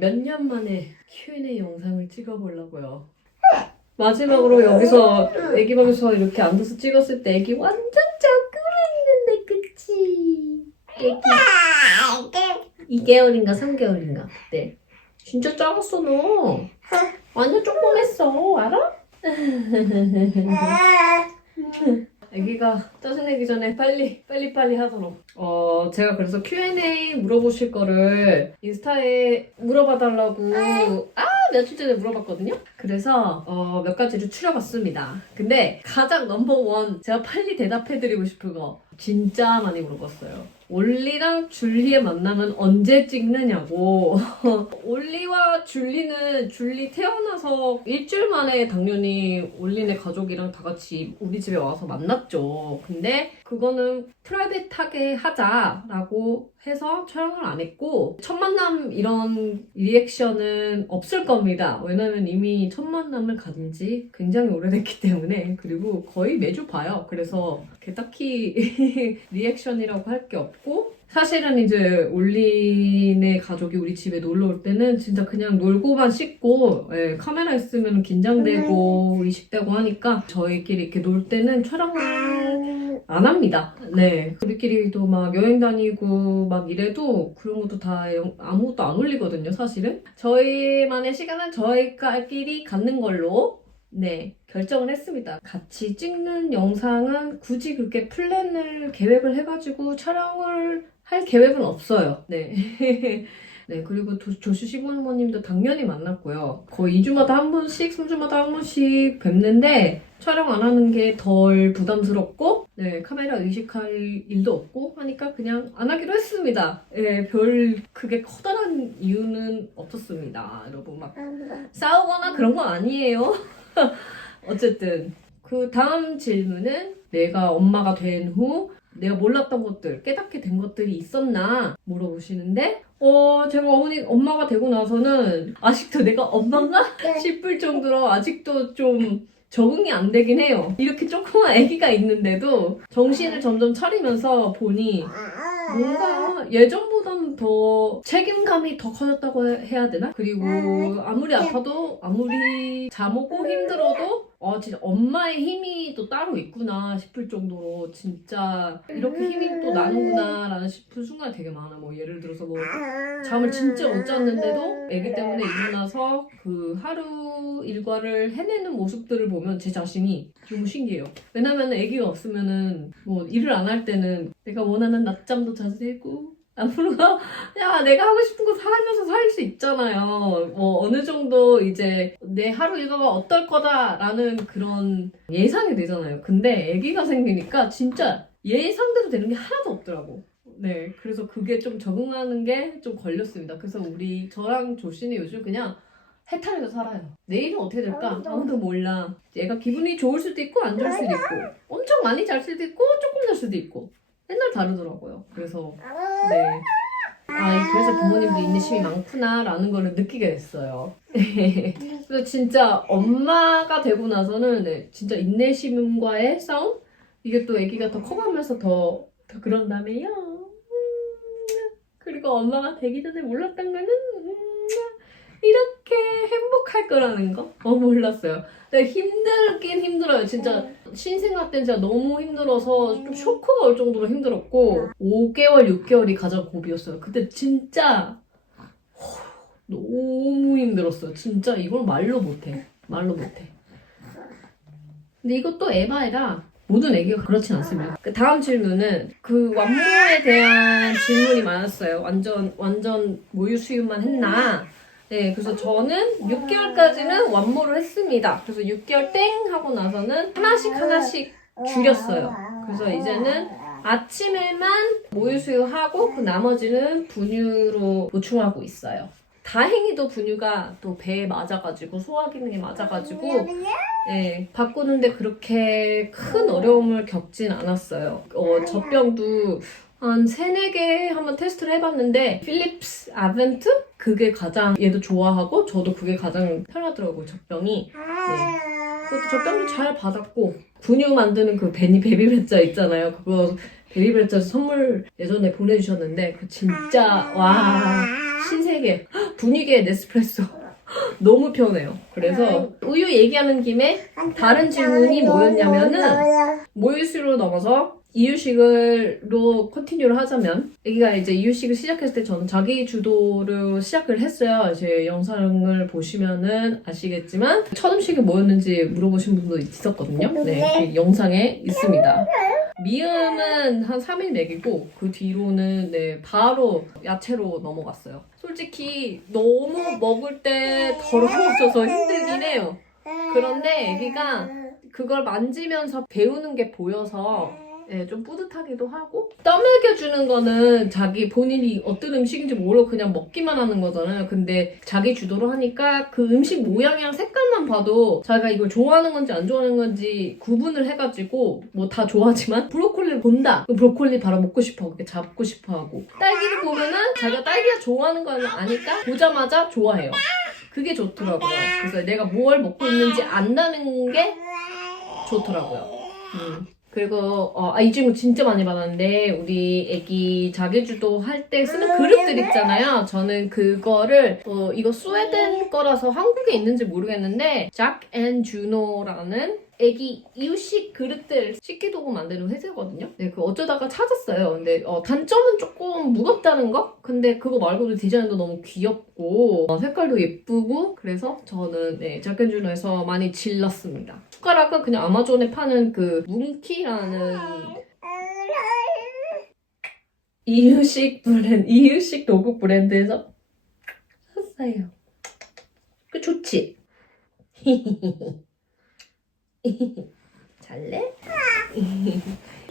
몇 년 만에 Q&A 영상을 찍어보려고요. 마지막으로 여기서 애기 방에서 이렇게 앉아서 찍었을 때 애기 완전 조그만 있는데 그치? 애기 2개월인가 3개월인가 그때 진짜 작았어 너. 완전 조그맸어 알아? 애기가 짜증내기 전에 빨리 하도록. 제가 그래서 Q&A 물어보실 거를 인스타에 물어봐달라고 며칠 전에 물어봤거든요. 그래서 몇 가지를 추려봤습니다. 근데 가장 넘버원 제가 빨리 대답해드리고 싶은 거 진짜 많이 물어봤어요. 올리랑 줄리의 만남은 언제 찍느냐고. 올리와 줄리 태어나서 일주일 만에 당연히 올리네 가족이랑 다 같이 우리 집에 와서 만났죠. 근데 그거는 프라이빗하게 하자라고 해서 촬영을 안 했고 첫 만남 이런 리액션은 없을 겁니다. 왜냐면 이미 첫 만남을 가진 지 굉장히 오래됐기 때문에 그리고 거의 매주 봐요. 그래서 딱히 리액션이라고 할 게 없고 사실은 이제 올리네 가족이 우리 집에 놀러 올 때는 진짜 그냥 놀고만 씻고 카메라 있으면 긴장되고 의식되고 하니까 저희끼리 이렇게 놀 때는 촬영을 안 합니다. 네, 우리끼리도 막 여행 다니고 막 이래도 그런 것도 다 아무것도 안 올리거든요. 사실은 저희만의 시간은 저희끼리 갖는 걸로 결정을 했습니다. 같이 찍는 영상은 굳이 그렇게 계획을 해가지고 촬영을 할 계획은 없어요. 네, 그리고 조슈 시부모님도 당연히 만났고요. 거의 2주마다 한 번씩, 3주마다 한 번씩 뵙는데 촬영 안 하는 게 덜 부담스럽고 카메라 의식할 일도 없고 하니까 그냥 안 하기로 했습니다. 별 크게 커다란 이유는 없었습니다. 여러분 막 싸우거나 그런 건 아니에요. 어쨌든 그 다음 질문은 내가 엄마가 된 후 내가 몰랐던 것들, 깨닫게 된 것들이 있었나 물어보시는데 제가 엄마가 되고 나서는 아직도 내가 엄마인가 싶을 정도로 아직도 좀 적응이 안 되긴 해요. 이렇게 조그만 아기가 있는데도 정신을 점점 차리면서 보니 뭔가 예전보다는 더 책임감이 더 커졌다고 해야 되나? 그리고 아무리 아파도 아무리 잠오고 힘들어도 진짜 엄마의 힘이 또 따로 있구나 싶을 정도로 진짜 이렇게 힘이 또 나는구나 라는 싶은 순간이 되게 많아. 뭐 예를 들어서 뭐 잠을 진짜 못 잤는데도 애기 때문에 일어나서 그 하루 일과를 해내는 모습들을 보면 제 자신이 너무 신기해요. 왜냐면 애기가 없으면은 뭐 일을 안 할 때는 내가 원하는 낮잠도 자주 자고 앞으로가 야 내가 하고 싶은 거 살면서 살 수 있잖아요. 뭐 어느 정도 이제 내 하루 일과가 어떨 거다라는 그런 예상이 되잖아요. 근데 아기가 생기니까 진짜 예상대로 되는 게 하나도 없더라고. 네, 그래서 그게 좀 적응하는 게 좀 걸렸습니다. 그래서 저랑 조씨는 요즘 그냥 해탈해서 살아요. 내일은 어떻게 될까? 아무도 몰라. 얘가 기분이 좋을 수도 있고 안 좋을 수도 있고 엄청 많이 잘 수도 있고 조금 잘 수도 있고 맨날 다르더라고요. 그래서 그래서 부모님도 인내심이 많구나라는 거를 느끼게 됐어요. 그래서 진짜 엄마가 되고 나서는 진짜 인내심과의 싸움? 이게 또 아기가 더 커가면서 더 그런다며요. 그리고 엄마가 되기 전에 몰랐던 거는 이렇게 행복할 거라는 거? 몰랐어요. 근데 힘들긴 힘들어요. 진짜 신생아 때는 제가 너무 힘들어서 좀 쇼크가 올 정도로 힘들었고 5개월, 6개월이 가장 고비였어요. 그때 진짜 너무 힘들었어요. 진짜 이걸 말로 못해. 근데 이것도 에바에라 모든 애기가 그렇진 않습니다. 그 다음 질문은 그 완모에 대한 질문이 많았어요. 완전 모유 수유만 했나? 네, 그래서 저는 6개월까지는 완모를 했습니다. 그래서 6개월 땡 하고 나서는 하나씩 줄였어요. 그래서 이제는 아침에만 모유 수유하고 그 나머지는 분유로 보충하고 있어요. 다행히도 분유가 또 배에 맞아가지고 소화 기능에 맞아가지고 바꾸는데 그렇게 큰 어려움을 겪진 않았어요. 젖병도 한 4개 한번 테스트를 해봤는데 필립스 아벤트? 그게 가장 얘도 좋아하고 저도 그게 가장 편하더라고요. 젖병이. 그것도 젖병도 잘 받았고 분유 만드는 그 베비베짜 있잖아요. 그거 베비베짜 선물 예전에 보내주셨는데 그 진짜 와 신세계. 분위기의 네스프레소. 너무 편해요. 그래서 우유 얘기하는 김에 다른 질문이 뭐였냐면은 모유수로 넘어서 이유식으로 컨티뉴를 하자면 애기가 이제 이유식을 시작했을 때 저는 자기 주도로 시작을 했어요. 제 영상을 보시면은 아시겠지만 첫 음식이 뭐였는지 물어보신 분도 있었거든요. 네, 그 영상에 있습니다. 미음은 한 3일 먹이고 그 뒤로는 네, 바로 야채로 넘어갔어요. 솔직히 너무 먹을 때 더러워져서 힘들긴 해요. 그런데 애기가 그걸 만지면서 배우는 게 보여서 네, 좀 뿌듯하기도 하고 떠먹여주는 거는 자기 본인이 어떤 음식인지 모르고 그냥 먹기만 하는 거잖아요. 근데 자기 주도로 하니까 그 음식 모양이랑 색깔만 봐도 자기가 이걸 좋아하는 건지 안 좋아하는 건지 구분을 해가지고 뭐 다 좋아하지만 브로콜리를 본다. 그럼 브로콜리 바로 먹고 싶어하고 잡고 싶어하고 딸기를 보면은 자기가 딸기가 좋아하는 건 아니까 보자마자 좋아해요. 그게 좋더라고요. 그래서 내가 뭘 먹고 있는지 안다는 게 좋더라고요. 그리고 이 질문 진짜 많이 받았는데 우리 애기 자기주도 할 때 쓰는 그릇들 있잖아요. 저는 그거를 이거 스웨덴 거라서 한국에 있는지 모르겠는데 작 앤 주노라는 애기 이유식 그릇들 식기도구 만드는 회사거든요. 네, 그 어쩌다가 찾았어요. 근데 단점은 조금 무겁다는 거? 근데 그거 말고도 디자인도 너무 귀엽고 색깔도 예쁘고 그래서 저는 네, 작 앤 주노에서 많이 질렀습니다. 숟가락은 그냥 아마존에 파는 그 뭉키라는 이유식 도구 브랜드에서 샀어요. 그 좋지? 잘래?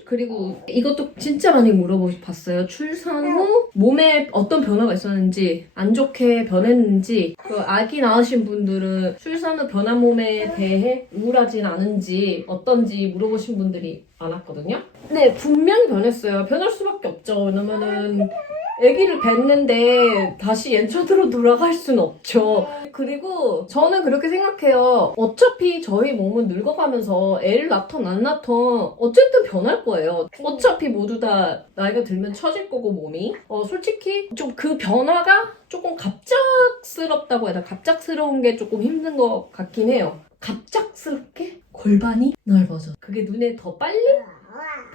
그리고 이것도 진짜 많이 물어봤어요. 출산 후 몸에 어떤 변화가 있었는지 안 좋게 변했는지 그 아기 낳으신 분들은 출산 후 변한 몸에 대해 우울하진 않은지 어떤지 물어보신 분들이 많았거든요. 네, 분명히 변했어요. 변할 수밖에 없죠. 왜냐면은 아기를 뵀는데 다시 옛전으로 돌아갈 순 없죠. 그리고 저는 그렇게 생각해요. 어차피 저희 몸은 늙어가면서 애를 낳던 안 낳던 어쨌든 변할 거예요. 어차피 모두 다 나이가 들면 처질 거고 몸이. 솔직히 좀 그 변화가 조금 갑작스럽다고 해야 되나? 갑작스러운 게 조금 힘든 것 같긴 해요. 갑작스럽게 골반이 넓어져. 그게 눈에 더 빨리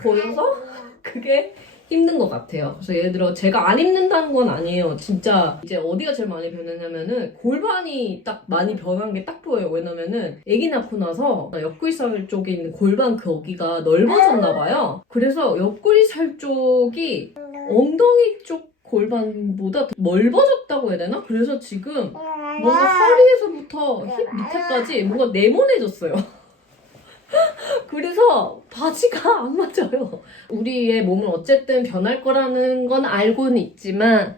보여서 그게 힘든 것 같아요. 그래서 예를 들어 제가 안 입는다는 건 아니에요. 진짜 이제 어디가 제일 많이 변했냐면은 골반이 딱 많이 변한 게 딱 보여요. 왜냐면은 아기 낳고 나서 옆구리살 쪽에 있는 골반 거기가 넓어졌나 봐요. 그래서 옆구리살 쪽이 엉덩이 쪽 골반보다 더 넓어졌다고 해야 되나? 그래서 지금 뭔가 허리에서부터 힙 밑에까지 뭔가 네모내졌어요. 그래서 바지가 안 맞아요. 우리의 몸은 어쨌든 변할 거라는 건 알고는 있지만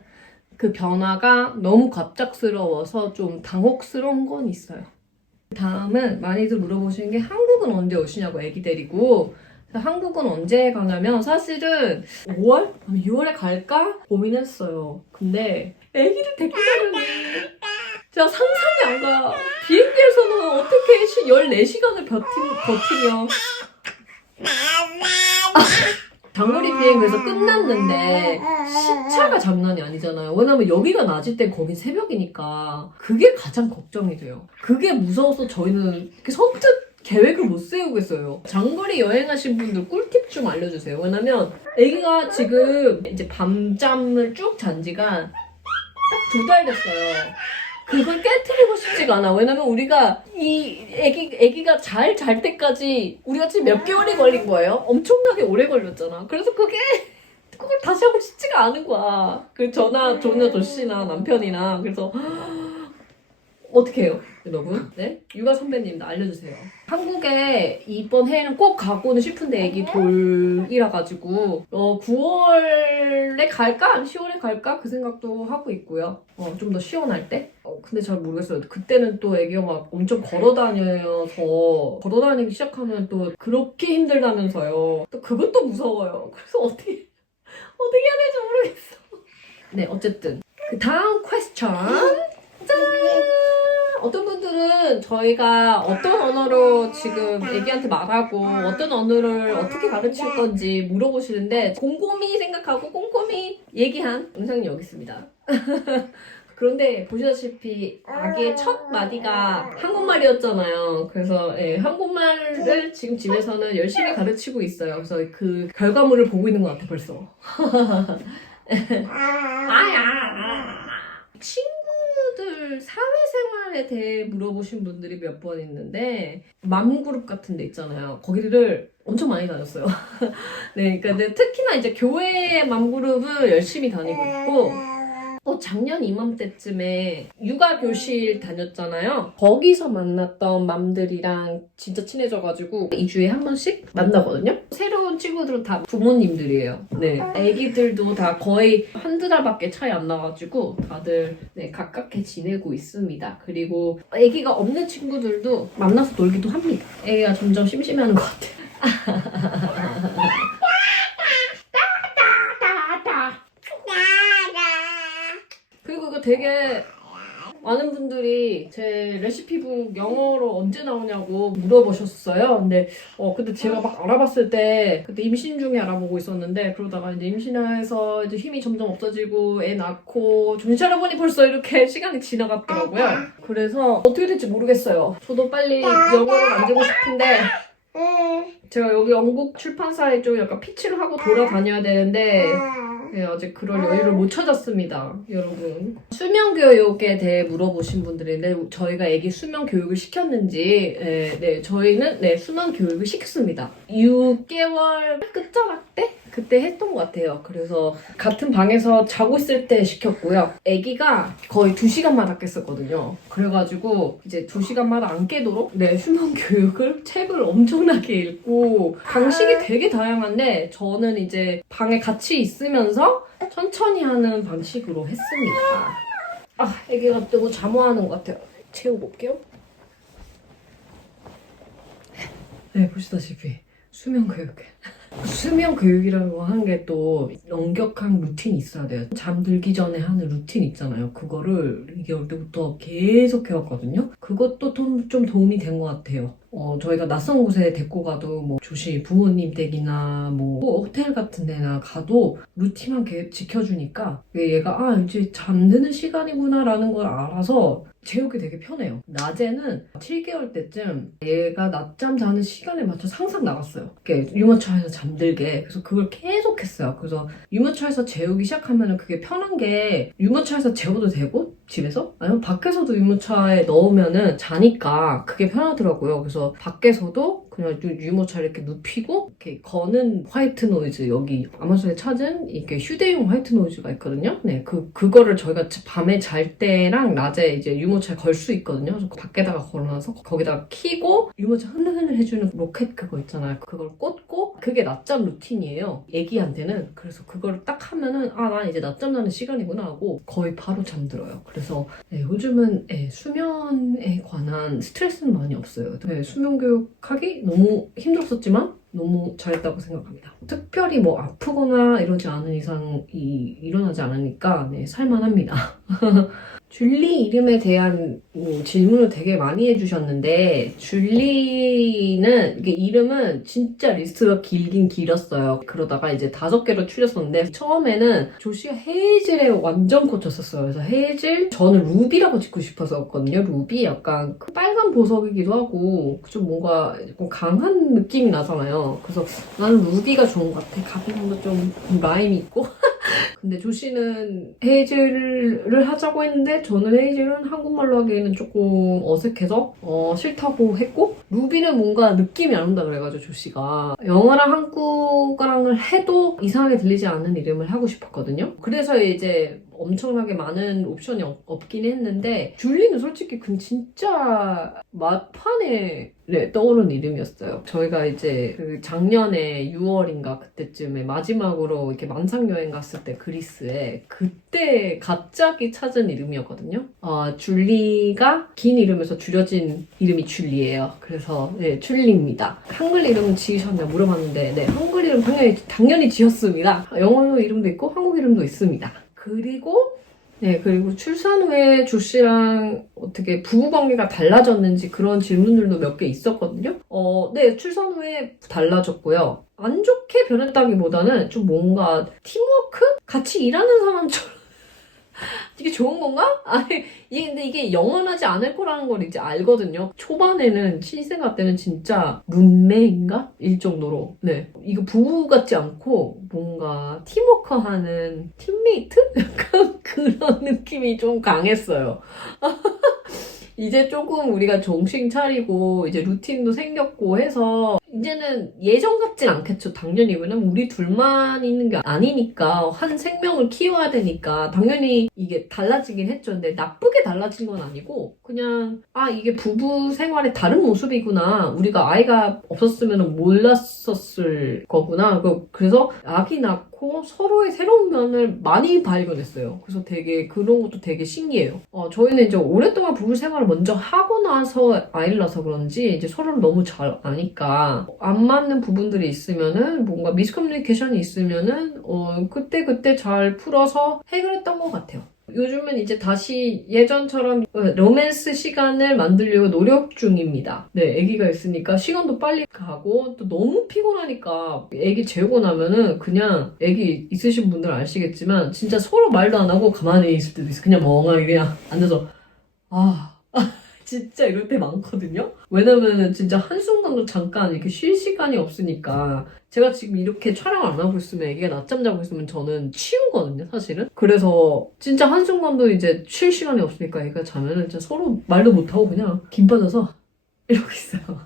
그 변화가 너무 갑작스러워서 좀 당혹스러운 건 있어요. 다음은 많이들 물어보시는 게 한국은 언제 오시냐고 애기 데리고. 한국은 언제 가냐면 사실은 5월? 아니 6월에 갈까? 고민했어요. 근데 애기를 데리고 가려니 제가 상상이 안 가요. 비행기에서는 어떻게 14시간을 버티며 장거리 비행 그래서 끝났는데 시차가 장난이 아니잖아요. 왜냐면 여기가 낮일 땐 거긴 새벽이니까 그게 가장 걱정이 돼요. 그게 무서워서 저희는 이렇게 선뜻 계획을 못 세우겠어요. 장거리 여행하신 분들 꿀팁 좀 알려주세요. 왜냐면 애기가 지금 이제 밤잠을 쭉 잔 지가 딱 2달 됐어요. 그걸 깨트리고 싶지가 않아. 왜냐면 우리가 이 애기가 잘 잘 때까지 우리가 지금 몇 개월이 걸린 거예요? 엄청나게 오래 걸렸잖아. 그래서 그걸 다시 하고 싶지가 않은 거야. 그 저나 조씨나 남편이나. 그래서 어떻게 해요, 여러분? 네? 육아 선배님 알려주세요. 한국에 이번 해에는 꼭 가고는 싶은데 애기 돌이라 가지고 9월에 갈까? 아니 10월에 갈까? 그 생각도 하고 있고요. 좀 더 시원할 때? 근데 잘 모르겠어요. 그때는 또 애기가 막 엄청 걸어다녀서 걸어다니기 시작하면 또 그렇게 힘들다면서요. 또 그것도 무서워요. 그래서 어떻게 해야 될지 모르겠어. 네, 어쨌든 그 다음 퀘스천. 짠! 어떤 분들은 저희가 어떤 언어로 지금 애기한테 말하고 어떤 언어를 어떻게 가르칠 건지 물어보시는데 곰곰이 생각하고 꼼꼼히 얘기한 영상이 여기 있습니다. 그런데 보시다시피 아기의 첫 마디가 한국말이었잖아요. 그래서 예, 한국말을 지금 집에서는 열심히 가르치고 있어요. 그래서 그 결과물을 보고 있는 것 같아 벌써. 아야. 친구들 사회생활에 대해 물어보신 분들이 몇 번 있는데 맘그룹 같은 데 있잖아요. 거기를 엄청 많이 다녔어요. 네, 그러니까 근데 특히나 이제 교회 맘그룹을 열심히 다니고 있고 작년 이맘때쯤에 육아교실 다녔잖아요. 거기서 만났던 맘들이랑 진짜 친해져가지고 2주에 한 번씩 만나거든요. 새로운 친구들은 다 부모님들이에요. 네, 애기들도 다 거의 한두 달밖에 차이 안 나가지고 다들 네, 가깝게 지내고 있습니다. 그리고 애기가 없는 친구들도 만나서 놀기도 합니다. 애기가 점점 심심해하는 것 같아요. 그리고 이거 되게 많은 분들이 제 레시피북 영어로 언제 나오냐고 물어보셨어요. 근데 제가 막 알아봤을 때 그때 임신 중에 알아보고 있었는데 그러다가 이제 임신해서 이제 힘이 점점 없어지고 애 낳고 정신 차려보니 벌써 이렇게 시간이 지나갔더라고요. 그래서 어떻게 될지 모르겠어요. 저도 빨리 영어를 만들고 싶은데 제가 여기 영국 출판사에 좀 약간 피치를 하고 돌아다녀야 되는데 네, 아직 그럴 여유를 못 찾았습니다, 여러분. 수면 교육에 대해 물어보신 분들인데 저희가 애기 수면 교육을 시켰는지 네, 저희는 네, 수면 교육을 시켰습니다. 6개월 끝자락 때? 그때 했던 것 같아요. 그래서 같은 방에서 자고 있을 때 시켰고요. 아기가 거의 2시간마다 깼었거든요. 그래가지고 이제 2시간마다 안 깨도록 네, 수면 교육을 책을 엄청나게 읽고 방식이 되게 다양한데 저는 이제 방에 같이 있으면서 천천히 하는 방식으로 했습니다. 아기가 너무 잠워하는 것 같아요. 채우고 올게요. 네, 보시다시피 수면 교육. 수면 교육이라고 하는 게 또 엄격한 루틴이 있어야 돼요. 잠들기 전에 하는 루틴 있잖아요. 그거를 2개월 때부터 계속 해왔거든요. 그것도 좀 도움이 된 것 같아요. 저희가 낯선 곳에 데리고 가도 뭐 조시 부모님 댁이나 뭐 호텔 같은 데나 가도 루틴만 지켜주니까 얘가 이제 잠드는 시간이구나 라는 걸 알아서 재우기 되게 편해요. 낮에는 7개월 때쯤 얘가 낮잠 자는 시간에 맞춰서 항상 나갔어요. 유모차에서 잠들게. 그래서 그걸 계속 했어요. 그래서 유모차에서 재우기 시작하면 그게 편한 게 유모차에서 재워도 되고 집에서? 아니면 밖에서도 유모차에 넣으면은 자니까 그게 편하더라고요. 그래서 밖에서도 그냥 유모차 이렇게 눕히고 이렇게 거는 화이트 노이즈, 여기 아마존에 찾은 이렇게 휴대용 화이트 노이즈가 있거든요. 네, 그거를 저희가 밤에 잘 때랑 낮에 이제 유모차에 걸 수 있거든요. 그래서 밖에다가 걸어놔서 거기다가 키고 유모차 흔들흔들 해주는 로켓 그거 있잖아요. 그걸 꽂고 그게 낮잠 루틴이에요. 애기한테는. 그래서 그걸 딱 하면은 난 이제 낮잠 자는 시간이구나 하고 거의 바로 잠들어요. 그래서 네, 요즘은 수면에 관한 스트레스는 많이 없어요. 네, 수면 교육하기 너무 힘들었었지만 너무 잘했다고 생각합니다. 특별히 뭐 아프거나 이러지 않은 이상 일어나지 않으니까 네, 살만합니다. 줄리 이름에 대한 질문을 되게 많이 해주셨는데 줄리는 이게 이름은 진짜 리스트가 길긴 길었어요. 그러다가 이제 5개로 추렸었는데 처음에는 조시가 헤이즐에 완전 꽂혔었어요. 그래서 헤이즐, 저는 루비라고 짓고 싶었었거든요. 루비 약간 빨간 보석이기도 하고 좀 뭔가 좀 강한 느낌이 나잖아요. 그래서 나는 루비가 좋은 것 같아. 가끔도 좀 라임이 있고 근데 조씨는 헤이즐을 하자고 했는데 저는 헤이즐은 한국말로 하기에는 조금 어색해서 싫다고 했고 루비는 뭔가 느낌이 안 온다 그래가지고 조씨가 영어랑 한국어랑을 해도 이상하게 들리지 않는 이름을 하고 싶었거든요. 그래서 이제 엄청나게 많은 옵션이 없긴 했는데 줄리는 솔직히 진짜 막판에 떠오른 이름이었어요. 저희가 이제 그 작년에 6월인가 그때쯤에 마지막으로 이렇게 만상여행 갔을 때 그리스에 그때 갑자기 찾은 이름이었거든요. 줄리가 긴 이름에서 줄여진 이름이 줄리예요. 그래서 네, 줄리입니다. 한글 이름 지으셨냐 물어봤는데 네, 한글 이름 당연히 지었습니다. 영어 이름도 있고 한국 이름도 있습니다. 그리고 출산 후에 조씨랑 어떻게 부부관계가 달라졌는지 그런 질문들도 몇 개 있었거든요. 네, 출산 후에 달라졌고요. 안 좋게 변했다기보다는 좀 뭔가 팀워크? 같이 일하는 사람처럼 이게 좋은 건가? 아니, 근데 이게 영원하지 않을 거라는 걸 이제 알거든요. 초반에는 신생아 때는 진짜 룸메인가? 일 정도로. 네. 이거 부부 같지 않고 뭔가 팀워크하는 팀메이트? 약간 그런 느낌이 좀 강했어요. 이제 조금 우리가 정신 차리고 이제 루틴도 생겼고 해서 이제는 예전 같진 않겠죠. 당연히. 왜냐면 우리 둘만 있는 게 아니니까 한 생명을 키워야 되니까 당연히 이게 달라지긴 했죠. 근데 나쁘게 달라진 건 아니고 그냥 이게 부부 생활의 다른 모습이구나. 우리가 아이가 없었으면 몰랐었을 거구나. 그래서 아기 낳고 서로의 새로운 면을 많이 발견했어요. 그래서 되게 그런 것도 되게 신기해요. 저희는 이제 오랫동안 부부 생활을 먼저 하고 나서 아이를 낳아서 그런지 이제 서로를 너무 잘 아니까 안 맞는 부분들이 있으면은 뭔가 미스커뮤니케이션이 있으면은 그때 잘 풀어서 해결했던 것 같아요. 요즘은 이제 다시 예전처럼 로맨스 시간을 만들려고 노력 중입니다. 네, 아기가 있으니까 시간도 빨리 가고 또 너무 피곤하니까 아기 재우고 나면은 그냥 아기 있으신 분들 아시겠지만 진짜 서로 말도 안 하고 가만히 있을 때도 있어. 그냥 멍하게 그냥 앉아서 진짜 이럴 때 많거든요? 왜냐면은 진짜 한순간도 잠깐 이렇게 쉴 시간이 없으니까 제가 지금 이렇게 촬영을 안 하고 있으면 애기가 낮잠 자고 있으면 저는 치우거든요, 사실은. 그래서 진짜 한순간도 이제 쉴 시간이 없으니까 애기가 자면은 진짜 서로 말도 못하고 그냥 김 빠져서 이러고 있어요.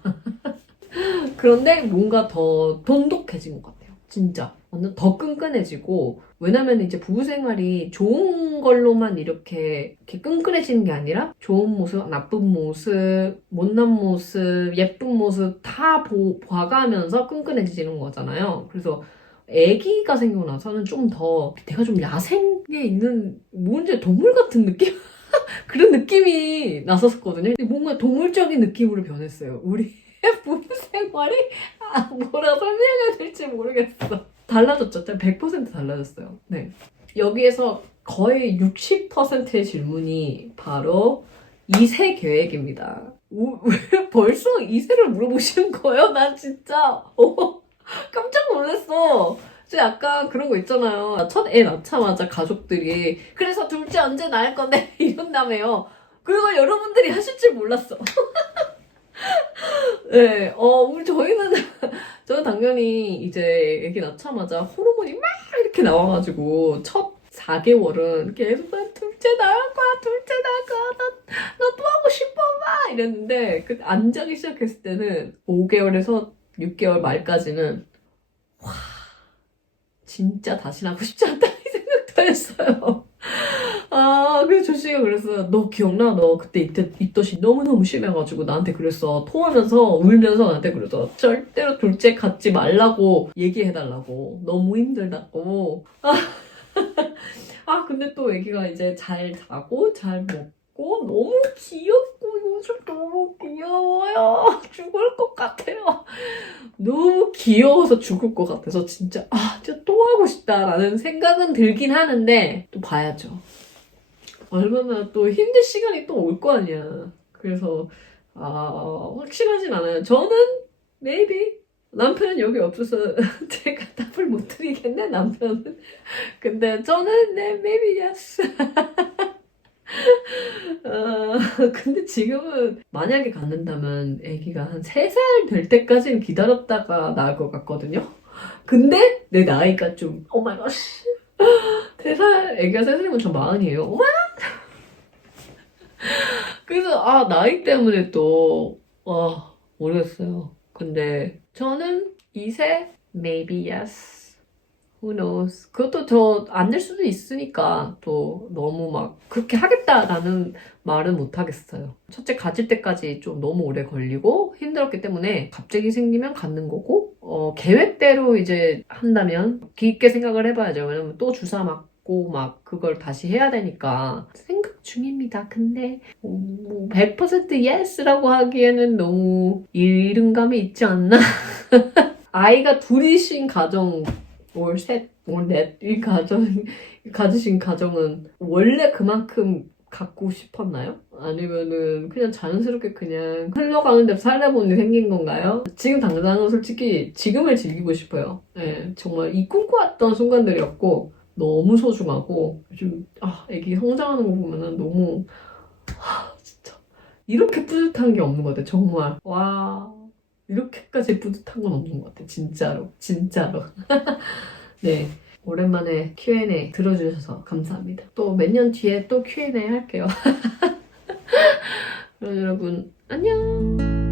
그런데 뭔가 더 돈독해진 것 같아요. 진짜. 완전 더 끈끈해지고 왜냐면 이제 부부 생활이 좋은 걸로만 이렇게 끈끈해지는 게 아니라 좋은 모습, 나쁜 모습, 못난 모습, 예쁜 모습 다 봐가면서 끈끈해지는 거잖아요. 그래서 아기가 생기고 나서는 좀 더 내가 좀 야생에 있는 뭔지 동물 같은 느낌? 그런 느낌이 났었거든요. 뭔가 동물적인 느낌으로 변했어요. 우리 부부 생활이 뭐라 설명해야 될지 모르겠어. 달라졌죠. 100% 달라졌어요. 네. 여기에서 거의 60%의 질문이 바로 2세 계획입니다. 왜 벌써 2세를 물어보시는 거예요? 나 진짜 깜짝 놀랐어. 약간 그런 거 있잖아요. 첫 애 낳자마자 가족들이 그래서 둘째 언제 낳을 건데 이런다며요. 그걸 여러분들이 하실 줄 몰랐어. 네, 저는 당연히 이제 애기 낳자마자 호르몬이 막 이렇게 나와가지고 첫 4개월은 계속 둘째 나을 거야, 둘째 나을 거야, 나 또 하고 싶어, 막 이랬는데 안 자기 시작했을 때는 5개월에서 6개월 말까지는 와, 진짜 다시는 하고 싶지 않다 이 생각도 했어요. 그래서 조씨가 그랬어요. 너 기억나? 너 그때 있듯이 너무너무 심해가지고 나한테 그랬어. 토하면서 울면서 나한테 그래서 절대로 둘째 갖지 말라고 얘기해달라고. 너무 힘들다고. 근데 또 애기가 이제 잘 자고 잘 먹고 너무 귀엽고 요즘 너무 귀여워요. 죽을 것 같아요. 너무 귀여워서 죽을 것 같아서 진짜 진짜 또 하고 싶다라는 생각은 들긴 하는데 또 봐야죠. 얼마나 또 힘든 시간이 또 올 거 아니야. 그래서 확실하진 않아요. 저는 maybe 남편은 여기 없어서 제가 답을 못 드리겠네, 남편은. 근데 저는 네, maybe yes. 근데 지금은 만약에 갖는다면 아기가 한 3살 될 때까지는 기다렸다가 나을 것 같거든요. 근데 내 나이가 좀 오마이갓 3살, 아기가 3살이면 저 40이에요. 오마 그래서 나이 때문에 또 모르겠어요. 근데 저는 2세 maybe yes. Who knows? 그것도 저 안 될 수도 있으니까 또 너무 막 그렇게 하겠다라는 말은 못 하겠어요. 첫째 가질 때까지 좀 너무 오래 걸리고 힘들었기 때문에 갑자기 생기면 갖는 거고 계획대로 이제 한다면 깊게 생각을 해봐야죠. 왜냐면 또 주사 맞고 막 그걸 다시 해야 되니까 생각 중입니다. 근데 100% yes라고 하기에는 너무 이른감이 있지 않나? 아이가 둘이신 가정 올 셋, 올 넷, 가지신 가정은 원래 그만큼 갖고 싶었나요? 아니면은 그냥 자연스럽게 그냥 흘러가는 대로 살다 보니 생긴 건가요? 지금 당장은 솔직히 지금을 즐기고 싶어요. 네, 정말 이 꿈꿔왔던 순간들이었고 너무 소중하고 요즘 애기 성장하는 거 보면은 너무 진짜 이렇게 뿌듯한 게 없는 것 같아. 정말 와 이렇게까지 뿌듯한 건 없는 것 같아. 진짜로 진짜로. 네. 오랜만에 Q&A 들어주셔서 감사합니다. 또 몇 년 뒤에 또 Q&A 할게요. 그럼 여러분 안녕.